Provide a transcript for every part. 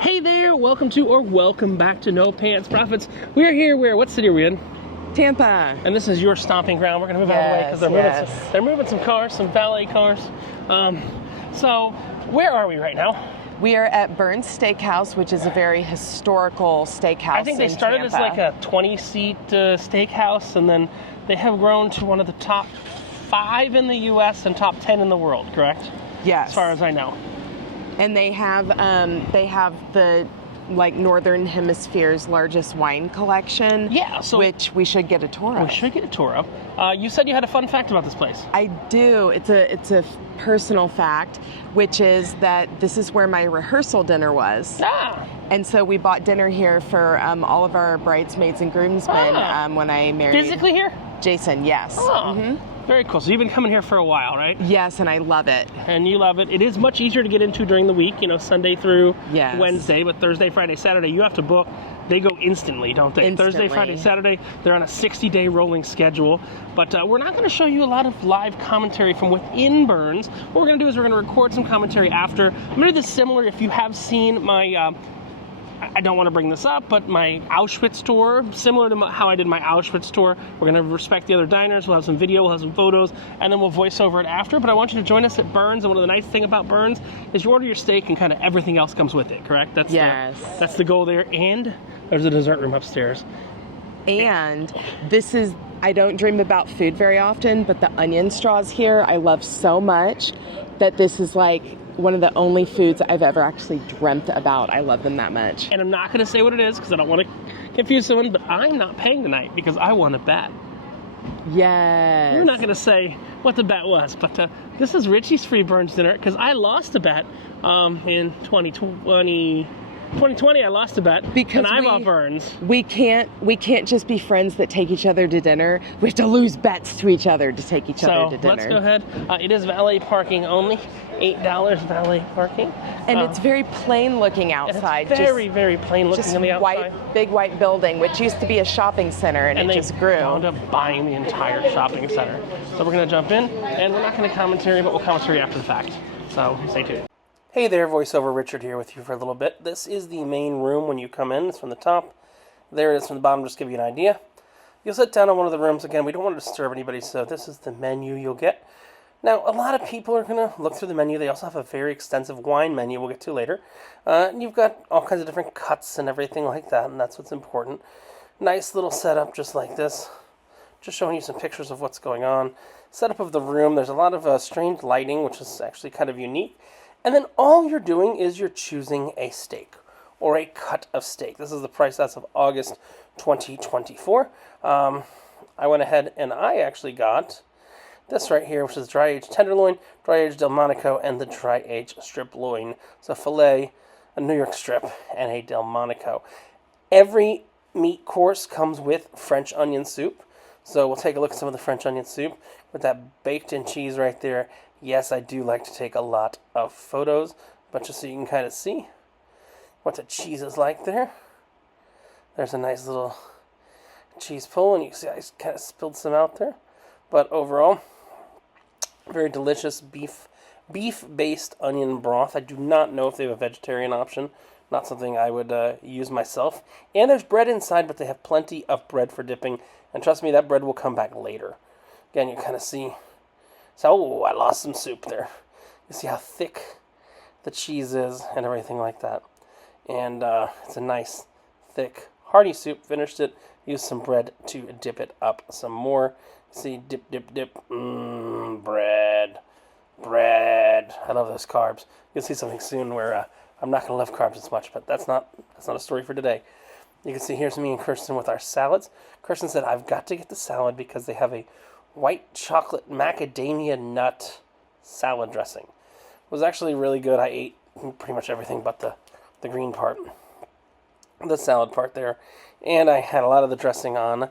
Hey there, welcome back to No Pants Profits. We're here, what city are we in? Tampa. And this is your stomping ground. We're gonna move out of the way because they're moving some cars, some valet cars. So where are we right now? We are at Berns Steakhouse, which is a very historical steakhouse. I think they started as like a 20-seat steakhouse, and then they have grown to one of the top 5 in the U.S. and top 10 in the world, correct? Yes. As far as I know. And they have the Northern Hemisphere's largest wine collection. Yeah, so which we should get a tour of. We should get a tour of. You said you had a fun fact about this place. I do. It's a personal fact, which is that this is where my rehearsal dinner was. Ah. And so we bought dinner here for all of our bridesmaids and groomsmen when I married. Physically here? Jason, yes. Oh. Mm-hmm. Very cool. So you've been coming here for a while, right? Yes, and I love it. And you love it. It is much easier to get into during the week, Sunday through Wednesday, but Thursday, Friday, Saturday, you have to book. They go instantly, don't they? Instantly. Thursday, Friday, Saturday, they're on a 60-day rolling schedule. But we're not going to show you a lot of live commentary from within Berns. What we're going to do is we're going to record some commentary after. I'm going to do this similar. If you have seen my... I don't want to bring this up, but my Auschwitz tour, similar to how I did my Auschwitz tour, we're going to respect the other diners, we'll have some video, we'll have some photos, and then we'll voice over it after. But I want you to join us at Berns, and one of the nice things about Berns is you order your steak and kind of everything else comes with it, correct? That's the goal there, and there's a dessert room upstairs. And this is, I don't dream about food very often, but the onion straws here I love so much that this is like one of the only foods I've ever actually dreamt about. I love them that much. And I'm not going to say what it is because I don't want to confuse someone, but I'm not paying tonight because I won a bet. Yes. We're not going to say what the bet was, but this is Richie's free Berns dinner because I lost a bet in 2020. 2020, I lost a bet because I bought Berns. We can't just be friends that take each other to dinner. We have to lose bets to each other to take each other to dinner. Let's go ahead. It is valet parking only. $8 valet parking. And it's very plain looking outside. It's very plain looking on the outside. Big white building, which used to be a shopping center, and it just grew. And they wound up buying the entire shopping center. So we're going to jump in, and we're not going to commentary, but we'll commentary after the fact. So stay tuned. Hey there, voiceover Richard here with you for a little bit. This is the main room when you come in. It's from the top. There it is from the bottom, just to give you an idea. You'll sit down in one of the rooms. Again, we don't want to disturb anybody, so this is the menu you'll get. Now, a lot of people are going to look through the menu. They also have a very extensive wine menu we'll get to later. And you've got all kinds of different cuts and everything like that, and that's what's important. Nice little setup just like this. Just showing you some pictures of what's going on. Setup of the room. There's a lot of strange lighting, which is actually kind of unique. And then all you're doing is you're choosing a steak or a cut of steak. This is the price as of August 2024. I went ahead and I actually got this right here, which is dry aged tenderloin, dry aged Delmonico, and the dry aged strip loin. So filet, a New York strip, and a Delmonico. Every meat course comes with French onion soup. So we'll take a look at some of the French onion soup with that baked in cheese right there. Yes, I do like to take a lot of photos, but just so you can kind of see what the cheese is like there. There's a nice little cheese pull, and you can see I kind of spilled some out there. But overall, very delicious beef-based onion broth. I do not know if they have a vegetarian option. Not something I would use myself. And there's bread inside, but they have plenty of bread for dipping. And trust me, that bread will come back later. Again, you kind of see. So, I lost some soup there. You see how thick the cheese is and everything like that. And it's a nice, thick, hearty soup. Finished it. Used some bread to dip it up some more. See, dip. Bread. I love those carbs. You'll see something soon where I'm not going to love carbs as much, but that's not a story for today. You can see here's me and Kirsten with our salads. Kirsten said, I've got to get the salad because they have a white chocolate macadamia nut salad dressing. It was actually really good. I ate pretty much everything but the green part, the salad part there. And I had a lot of the dressing on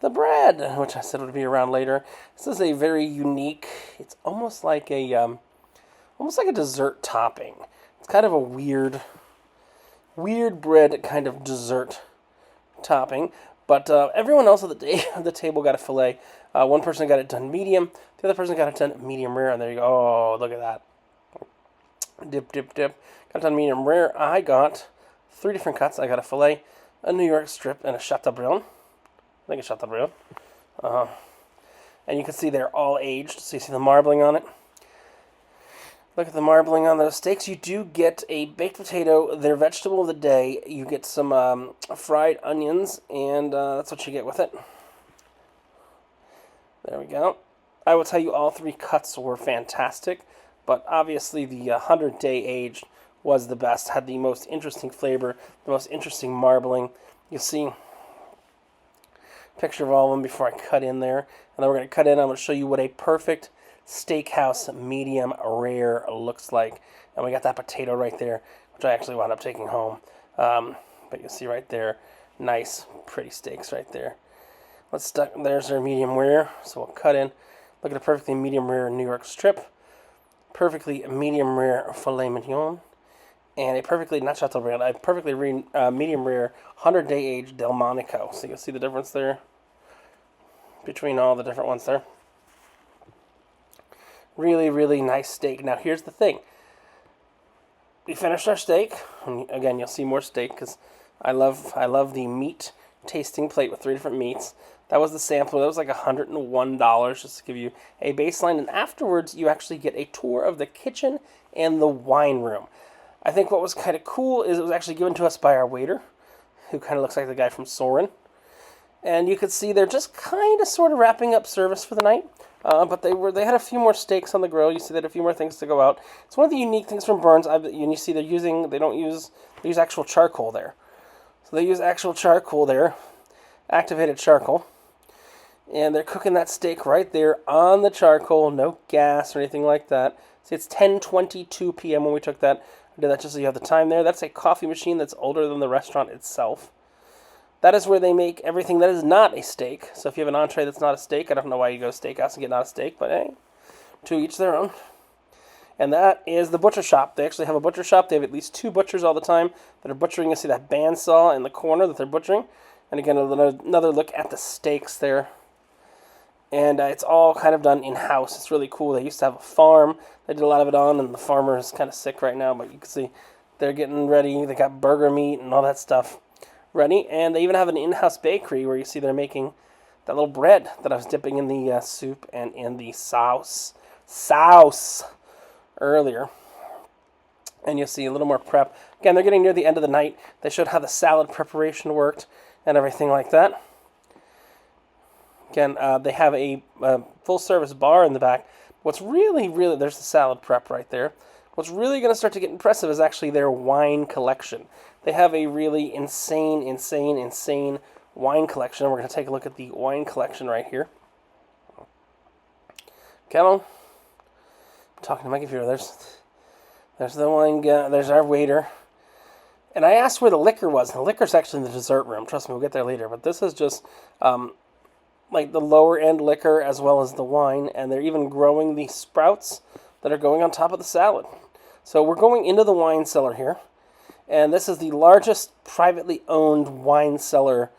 the bread, which I said would be around later. This is a very unique, it's almost like a dessert topping. It's kind of a weird bread kind of dessert topping. But everyone else at the table got a filet. One person got it done medium. The other person got it done medium rare. And there you go. Oh, look at that. Dip. Got it done medium rare. I got 3 different cuts. I got a filet, a New York strip, and a Chateaubriand. I think it's Chateaubriand. And you can see they're all aged, so you see the marbling on it. Look at the marbling on those steaks. You do get a baked potato, their vegetable of the day. You get some fried onions, and that's what you get with it. There we go. I will tell you all 3 cuts were fantastic, but obviously the 100-day aged was the best, had the most interesting flavor, the most interesting marbling. You'll see a picture of all of them before I cut in there. And then we're going to cut in. I'm going to show you what a perfect steakhouse medium rare looks like. And we got that potato right there, which I actually wound up taking home. But you'll see right there, nice, pretty steaks right there. There's our medium rare. So we'll cut in. Look at a perfectly medium rare New York strip, perfectly medium rare filet mignon, and a perfectly, not Chateaubriand, a perfectly medium rare 100-day aged Delmonico. So you'll see the difference there between all the different ones there. Really, really nice steak. Now here's the thing. We finished our steak, and again you'll see more steak because I love the meat tasting plate with 3 different meats. That was the sampler. That was like $101 just to give you a baseline, and afterwards you actually get a tour of the kitchen and the wine room. I think what was kind of cool is it was actually given to us by our waiter, who kind of looks like the guy from Soren. And you could see they're just kind of sort of wrapping up service for the night. But they had a few more steaks on the grill. You see they had a few more things to go out. It's one of the unique things from Berns. You see they use actual charcoal there. So they use actual charcoal there, activated charcoal. And they're cooking that steak right there on the charcoal, no gas or anything like that. See, it's 10:22 p.m. when we took that. I did that just so you have the time there. That's a coffee machine that's older than the restaurant itself. That is where they make everything that is not a steak. So if you have an entree that's not a steak, I don't know why you go to steakhouse and get not a steak, but hey, to each their own. And that is the butcher shop. They actually have a butcher shop. They have at least 2 butchers all the time that are butchering. You see that bandsaw in the corner that they're butchering. And again, another look at the steaks there. And it's all kind of done in-house. It's really cool. They used to have a farm. They did a lot of it on, and the farmer is kind of sick right now. But you can see they're getting ready. They got burger meat and all that stuff ready. And they even have an in-house bakery where you see they're making that little bread that I was dipping in the soup and in the sauce earlier. And you'll see a little more prep. Again, they're getting near the end of the night. They showed how the salad preparation worked and everything like that. Again, they have a full-service bar in the back. What's really, there's the salad prep right there. What's really going to start to get impressive is actually their wine collection. They have a really insane wine collection. We're going to take a look at the wine collection right here. Come on. I'm talking to my computer. There's the wine guy. There's our waiter. And I asked where the liquor was. The liquor's actually in the dessert room. Trust me, we'll get there later. But this is just like the lower end liquor as well as the wine, and they're even growing the sprouts that are going on top of the salad. So we're going into the wine cellar here, and this is the largest privately owned wine cellar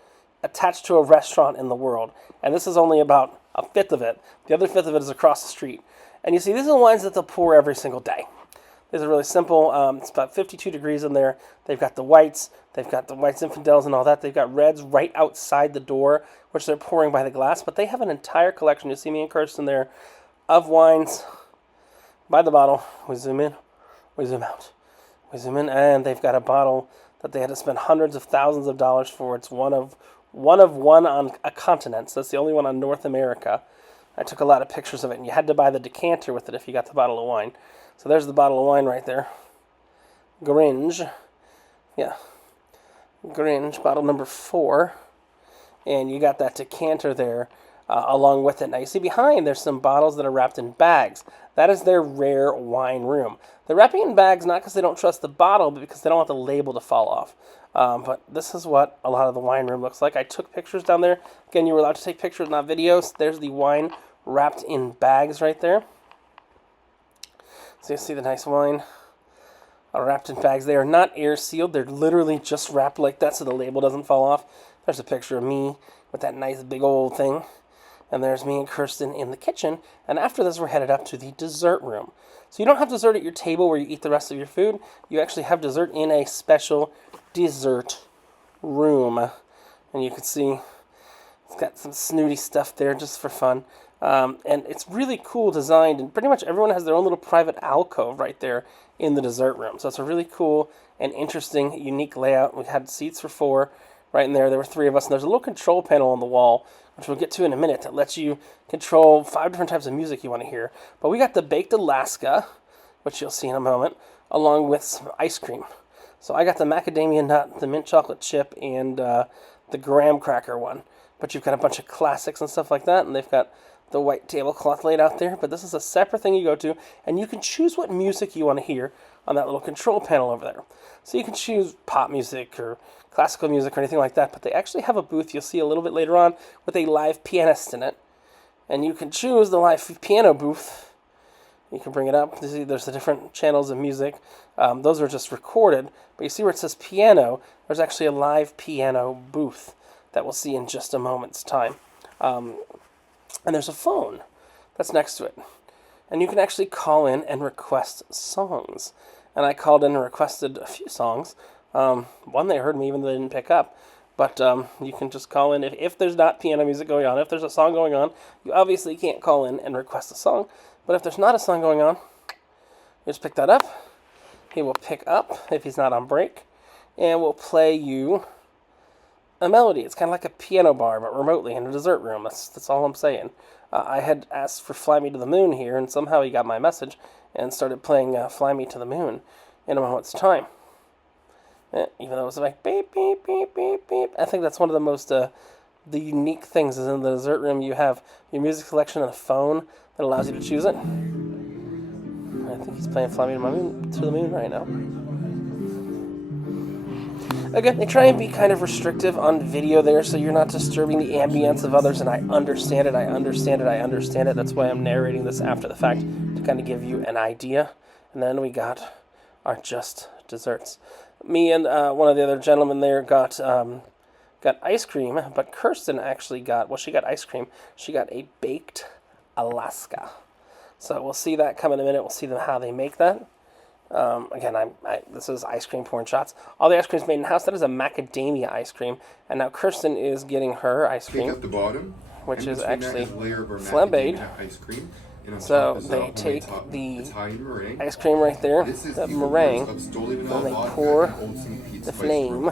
attached to a restaurant in the world, and this is only about a fifth of it. The other fifth of it is across the street. And you see, these are the wines that they'll pour every single day. These are really simple. It's about 52 degrees in there. They've got the whites. They've got the whites infidels and all that. They've got reds right outside the door, which they're pouring by the glass. But they have an entire collection. You see me and Kirsten there of wines by the bottle. We zoom in. We zoom out. We zoom in. And they've got a bottle that they had to spend hundreds of thousands of dollars for. It's one of one on a continent. So it's the only one on North America. I took a lot of pictures of it. And you had to buy the decanter with it if you got the bottle of wine. So there's the bottle of wine right there. Grange. Yeah. Grange, bottle number 4. And you got that decanter there along with it. Now you see behind there's some bottles that are wrapped in bags. That is their rare wine room. They're wrapping in bags not because they don't trust the bottle, but because they don't want the label to fall off. But this is what a lot of the wine room looks like. I took pictures down there. Again, you were allowed to take pictures, not videos. There's the wine wrapped in bags right there. So you see the nice wine wrapped in bags. They are not air sealed. They're literally just wrapped like that so the label doesn't fall off. There's a picture of me with that nice big old thing. And there's me and Kirsten in the kitchen. And after this, we're headed up to the dessert room. So you don't have dessert at your table where you eat the rest of your food. You actually have dessert in a special dessert room. And you can see it's got some snooty stuff there just for fun. And it's really cool designed, and pretty much everyone has their own little private alcove right there in the dessert room. So it's a really cool and interesting, unique layout. We had seats for 4 right in there. There were 3 of us, and there's a little control panel on the wall, which we'll get to in a minute, that lets you control 5 different types of music you want to hear. But we got the Baked Alaska, which you'll see in a moment, along with some ice cream. So I got the macadamia nut, the mint chocolate chip, and the graham cracker one. But you've got a bunch of classics and stuff like that, and they've got the white tablecloth laid out there. But this is a separate thing you go to, and you can choose what music you want to hear on that little control panel over there. So you can choose pop music or classical music or anything like that, but they actually have a booth you'll see a little bit later on with a live pianist in it. And you can choose the live piano booth. You can bring it up. You see there's the different channels of music. Those are just recorded, but you see where it says piano, there's actually a live piano booth that we'll see in just a moment's time. And there's a phone that's next to it. And you can actually call in and request songs. And I called in and requested a few songs. One, they heard me even though they didn't pick up. But you can just call in. If there's not piano music going on, if there's a song going on, you obviously can't call in and request a song. But if there's not a song going on, you just pick that up. He will pick up if he's not on break. And will play you a melody. It's kind of like a piano bar, but remotely in a dessert room. That's all I'm saying. I had asked for Fly Me to the Moon here, and somehow he got my message and started playing Fly Me to the Moon in a moment's time. Even though it was like beep, beep, beep, beep, beep. I think that's one of the most the unique things is in the dessert room you have your music selection and a phone that allows you to choose it. I think he's playing Fly Me to the Moon right now. Again, they try and be kind of restrictive on video there, so you're not disturbing the ambience of others, and I understand it. That's why I'm narrating this after the fact, to kind of give you an idea. And then we got our just desserts. Me and one of the other gentlemen there got ice cream, but Kirsten actually she got ice cream. She got a baked Alaska. So we'll see that come in a minute. We'll see how they make that. Again, this is ice cream porn shots. All the ice cream is made in-house. That is a macadamia ice cream. And now Kirsten is getting her ice cream, at the bottom, which is actually flambéed. So they take the ice cream right there, the meringue, and they pour the flame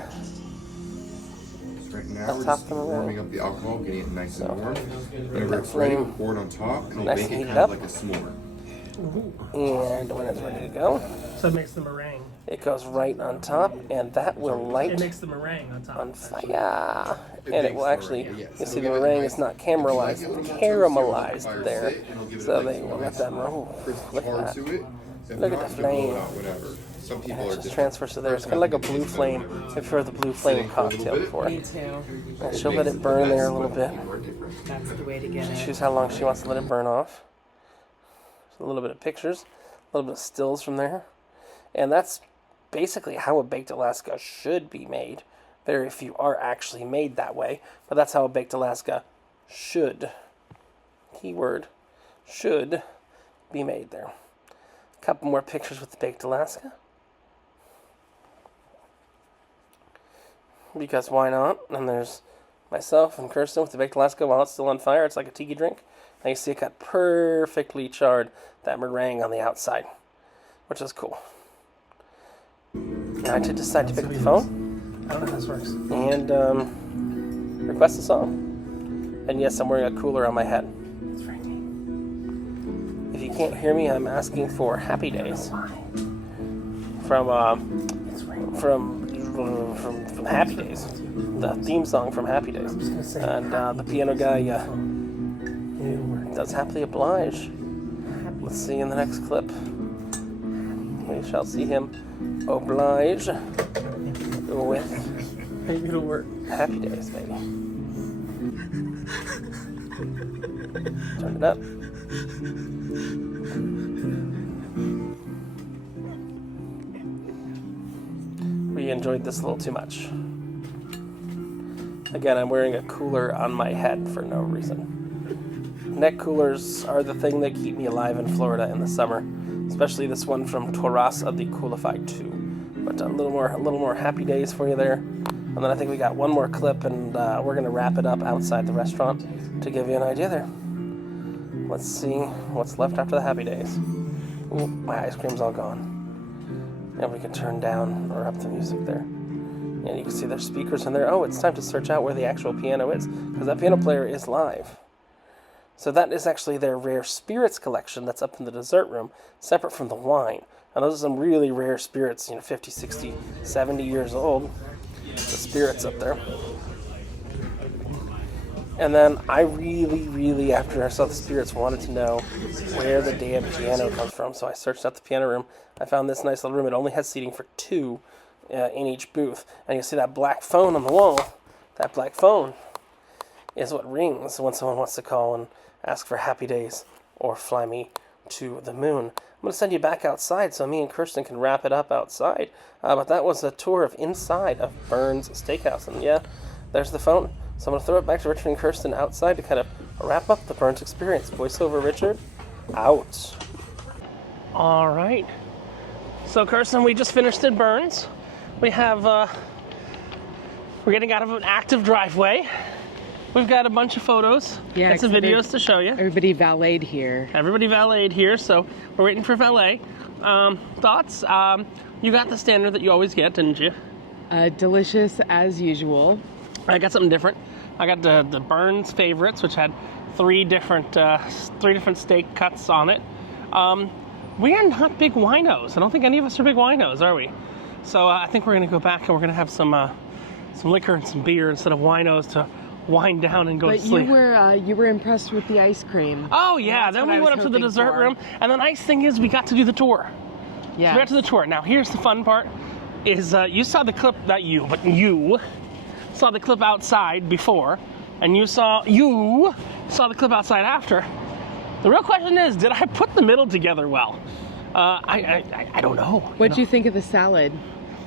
on top of the meringue. Warming up the alcohol, getting it nice and warm. Whenever that it's ready, flame we'll pour it on top, and we'll nice bake and it heated kind up. of like a s'more. And when it's ready to go, So it makes the meringue. it goes right on top, and that will It light makes the meringue on top. on fire. And it will actually, you see the We'll give it meringue nice- is not if you like caramelized, it a little more caramelized toasty, I'll let the there. fire sit, and we'll give it So a they nice will let nice that roll. crisp Look char at to that. it. If Look at not, the you can blow flame. it out, whatever. Some people And are it just different. transfers to there. It's kind of like a blue flame, if you've heard the blue flame cocktail before. Me too. And she'll let it burn there a little bit. That's the way to get it. Choose how long she wants to let it burn off. Just a little bit of pictures, a little bit of stills from there. And that's basically how a baked Alaska should be made. Very few are actually made that way, but that's how a baked Alaska should, keyword, should be made there. A couple more pictures with the baked Alaska. Because why not? And there's myself and Kirsten with the baked Alaska while it's still on fire. It's like a tiki drink. And you see it got perfectly charred, that meringue on the outside, which is cool. Now I did decide to pick up the phone I don't know how this works. and request a song. And yes, I'm wearing a cooler on my head. It's raining. If you can't hear me, I'm asking for Happy Days from It's raining. from Happy Days, the theme song from Happy Days. I'm just gonna say. And the piano guy New does Happily Oblige. Let's see in the next clip. We shall see him oblige with Maybe it'll work. Happy Days, baby. Turn it up. We enjoyed this a little too much. Again, I'm wearing a cooler on my head for no reason. Neck coolers are the thing that keep me alive in Florida in the summer, especially this one from Toras of the Coolified 2. But a little more happy days for you there. And then I think we got one more clip, and we're gonna wrap it up outside the restaurant to give you an idea there. Let's see what's left after the happy days. Ooh, my ice cream's all gone. And we can turn down or up the music there. And you can see there's speakers in there. Oh, it's time to search out where the actual piano is, because that piano player is live. So that is actually their rare spirits collection that's up in the dessert room, separate from the wine. And those are some really rare spirits, 50, 60, 70 years old. The spirits up there. And then I really, after I saw the spirits, wanted to know where the damn piano comes from. So I searched out the piano room. I found this nice little room. It only has seating for 2 in each booth. And you see that black phone on the wall. That black phone is what rings when someone wants to call and ask for happy days or fly me to the moon. I'm going to send you back outside so me and Kirsten can wrap it up outside. But that was a tour of inside of Berns Steakhouse. And yeah, there's the phone. So I'm going to throw it back to Richard and Kirsten outside to kind of wrap up the Berns experience. Voiceover Richard, out. All right. So Kirsten, we just finished at Berns. We have, we're getting out of an active driveway. We've got a bunch of photos and some videos to show you. Everybody valeted here. Everybody valeted here, so we're waiting for valet. Thoughts? You got the standard that you always get, didn't you? Delicious as usual. I got something different. I got the Berns favorites, which had three different steak cuts on it. We are not big winos. I don't think any of us are big winos, are we? So I think we're going to go back and we're going to have some liquor and some beer instead of winos to wind down and go to sleep. But you were impressed with the ice cream. Oh yeah, then we went up to the dessert room, and the nice thing is we got to do the tour. Yeah. So we got to the tour. Now here's the fun part: is you saw the clip, not you, but you saw the clip outside before, and you saw the clip outside after. The real question is, did I put the middle together well? I don't know. What do you think of the salad?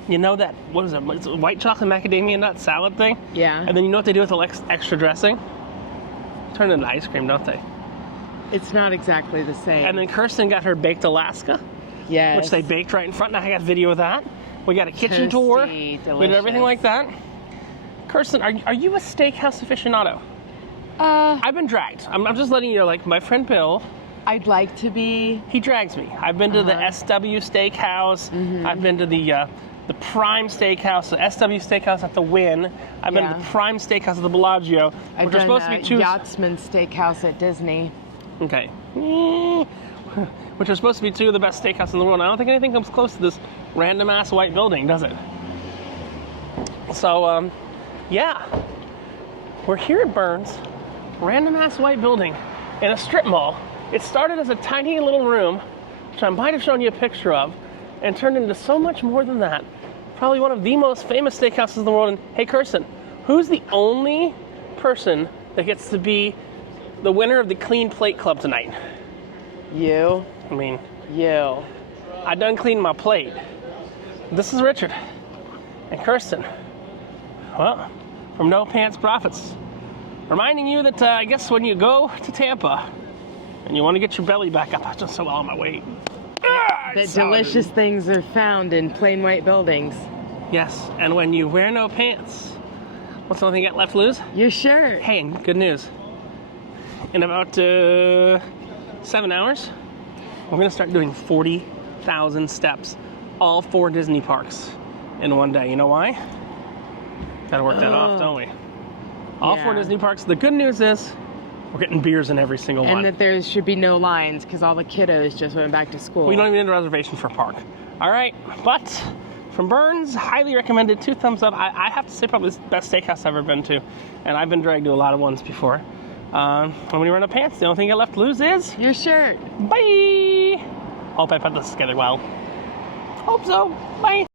You know that, what is it? It's a white chocolate macadamia nut salad thing? Yeah. And then you know what they do with the extra dressing? Turn it into ice cream, don't they? It's not exactly the same. And then Kirsten got her baked Alaska. Yes. Which they baked right in front. Now I got video of that. We got a kitchen tour. Delicious. We did everything like that. Kirsten, are you a steakhouse aficionado? I've been dragged. I'm just letting you know, like my friend Bill. I'd like to be. He drags me. I've been to the SW Steakhouse. Mm-hmm. I've been to the Prime Steakhouse, the SW Steakhouse at the Wynn. I've been to the Prime Steakhouse at the Bellagio. I've done supposed to be Yachtsman Steakhouse at Disney. Okay. Which are supposed to be two of the best steakhouses in the world. I don't think anything comes close to this random-ass white building, does it? So, yeah. We're here at Berns. Random-ass white building in a strip mall. It started as a tiny little room, which I might have shown you a picture of, and turned into so much more than that. Probably one of the most famous steakhouses in the world. And hey, Kirsten, who's the only person that gets to be the winner of the Clean Plate Club tonight? You. I mean, you. I done cleaned my plate. This is Richard and Kirsten. Well, from No Pants Profits, reminding you that I guess when you go to Tampa and you want to get your belly back up, I just so well on my weight. That delicious things are found in plain white buildings. Yes, and when you wear no pants, what's the only thing you got left to lose? Your shirt. Hey, and good news. In about 7 hours, we're going to start doing 40,000 steps, all 4 Disney parks in one day. You know why? Gotta work that off, don't we? All 4 Disney parks. The good news is we're getting beers in every single one. And that there should be no lines because all the kiddos just went back to school. We don't even need a reservation for a park. All right, but from Berns, highly recommended. 2 thumbs up. I have to say probably the best steakhouse I've ever been to. And I've been dragged to a lot of ones before. When you run out of pants, the only thing you got left to lose is your shirt. Bye! Hope I put this together well. Hope so. Bye.